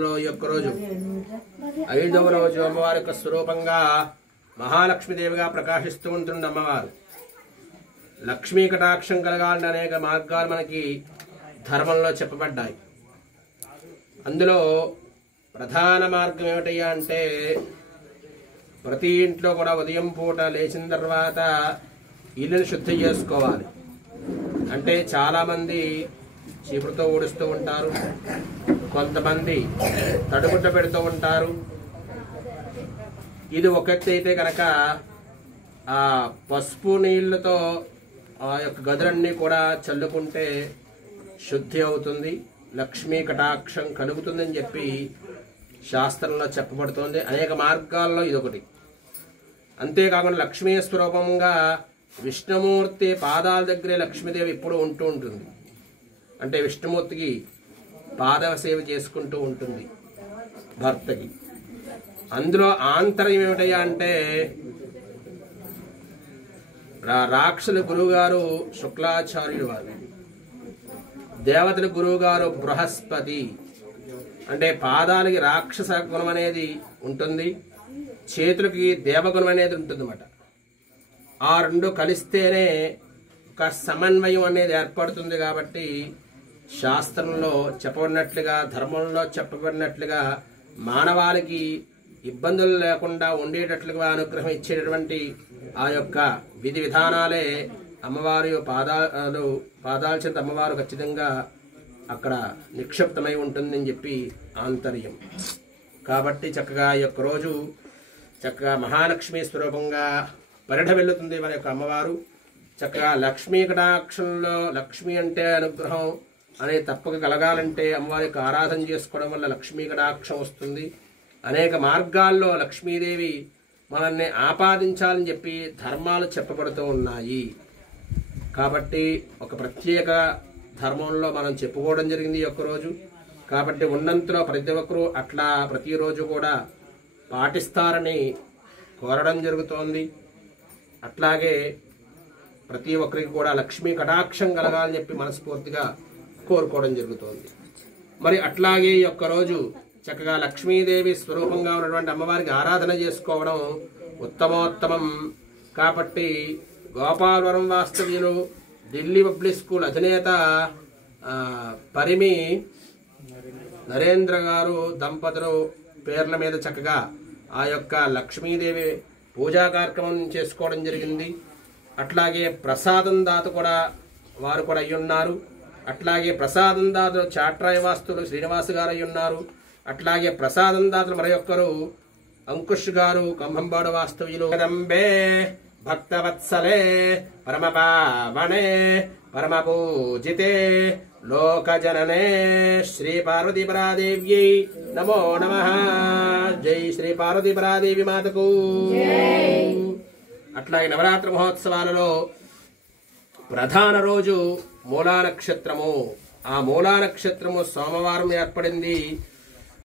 యొక్క రోజు 5వ రోజు అమ్మవారి యొక్క స్వరూపంగా మహాలక్ష్మీదేవిగా ప్రకాశిస్తూ ఉంటుంది అమ్మవారు. లక్ష్మీ కటాక్షం కలగాలని అనేక మార్గాలు మనకి ధర్మంలో చెప్పబడ్డాయి. అందులో ప్రధాన మార్గం ఏమిటయ్యా అంటే ప్రతి ఇంట్లో కూడా ఉదయం పూట లేచిన తర్వాత ఇల్లుని శుద్ధి చేసుకోవాలి. అంటే చాలామంది చీపురుతో ఊడుస్తూ ఉంటారు, కొంతమంది తడుగుడ్డ పెడుతూ ఉంటారు. ఇది ఒకటి అయితే కనుక ఆ పసుపు నీళ్లతో ఆ యొక్క గదులన్నీ కూడా చల్లుకుంటే శుద్ధి అవుతుంది, లక్ష్మీ కటాక్షం కలుగుతుందని చెప్పి శాస్త్రంలో చెప్పబడుతుంది. అనేక మార్గాల్లో ఇదొకటి. అంతేకాకుండా లక్ష్మీ స్వరూపంగా విష్ణుమూర్తి పాదాల దగ్గరే లక్ష్మీదేవి ఎప్పుడూ ఉంటూ ఉంటుంది. అంటే విష్ణుమూర్తికి పాదవ సేవ చేసుకుంటూ ఉంటుంది భర్తకి. అందులో ఆంతర్యం ఏమిటయ్యా అంటే రాక్షసుల గురువుగారు శుక్లాచార్యుడు వారు, దేవతల గురువుగారు బృహస్పతి. అంటే పాదాలకి రాక్షస గుణం అనేది ఉంటుంది, చేతులకి దేవగుణం అనేది ఉంటుందన్నమాట. ఆ రెండు కలిస్తేనే ఒక సమన్వయం అనేది ఏర్పడుతుంది. కాబట్టి శాస్త్రంలో చెప్పబడినట్లుగా, ధర్మంలో చెప్పబడినట్లుగా మానవాళికి ఇబ్బందులు లేకుండా ఉండేటట్లుగా అనుగ్రహం ఇచ్చేటటువంటి ఆ యొక్క విధి విధానాలే అమ్మవారి పాదాల చేత అమ్మవారు ఖచ్చితంగా అక్కడ నిక్షిప్తమై ఉంటుందని చెప్పి ఆంతర్యం. కాబట్టి చక్కగా ఈ యొక్క రోజు చక్కగా మహాలక్ష్మి స్వరూపంగా పరిఢవిల్లుతుంది మన యొక్క అమ్మవారు. చక్కగా లక్ష్మీ కటాక్షంలో లక్ష్మి అంటే అనుగ్రహం అనేది తప్పక కలగాలంటే అమ్మవారి యొక్క ఆరాధన చేసుకోవడం వల్ల లక్ష్మీ కటాక్షం వస్తుంది. అనేక మార్గాల్లో లక్ష్మీదేవి మనల్ని ఆపాదించాలని చెప్పి ధర్మాలు చెప్పబడుతూ ఉన్నాయి. కాబట్టి ఒక ప్రత్యేక ధర్మంలో మనం చెప్పుకోవడం జరిగింది ఈ యొక్క రోజు. కాబట్టి ఉన్నంతలో ప్రతి ఒక్కరూ అట్లా ప్రతిరోజు కూడా పాటిస్తారని కోరడం జరుగుతోంది. అట్లాగే ప్రతి ఒక్కరికి కూడా లక్ష్మీ కటాక్షం కలగాలని చెప్పి మనస్ఫూర్తిగా కోరుకోవడం జరుగుతోంది. మరి అట్లాగే ఈ యొక్క రోజు చక్కగా లక్ష్మీదేవి స్వరూపంగా ఉన్నటువంటి అమ్మవారికి ఆరాధన చేసుకోవడం ఉత్తమోత్తమం. కాబట్టి గోపాలవరం వాస్తవ్యులు ఢిల్లీ పబ్లిక్ స్కూల్ అధినేత పరిమి నరేంద్ర గారు దంపతులు పేర్ల మీద చక్కగా ఆ యొక్క లక్ష్మీదేవి పూజా కార్యక్రమం చేసుకోవడం జరిగింది. అట్లాగే ప్రసాదం దాత కూడా వారు కూడా అయి ఉన్నారు. అట్లాగే ప్రసాదం దాతలు చాట్రాయ వాస్తులు శ్రీనివాస్ గారు అయి ఉన్నారు. అట్లాగే ప్రసాదం దాతలు మరొక్కరు అంకుష్ గారు కంభంబాడు వాస్తవ్యులు. కదంబే భక్తవత్సలే పరమ పావనే పరమ పూజితే లోకజననే శ్రీ పార్వతీపరాదేవ్యై నమో నమః. జై శ్రీ పార్వతీపరాదేవి మాతకు. అట్లాగే నవరాత్రి మహోత్సవాలలో ప్రధాన రోజు మూలా నక్షత్రము. ఆ మూలా నక్షత్రము సోమవారం ఏర్పడింది.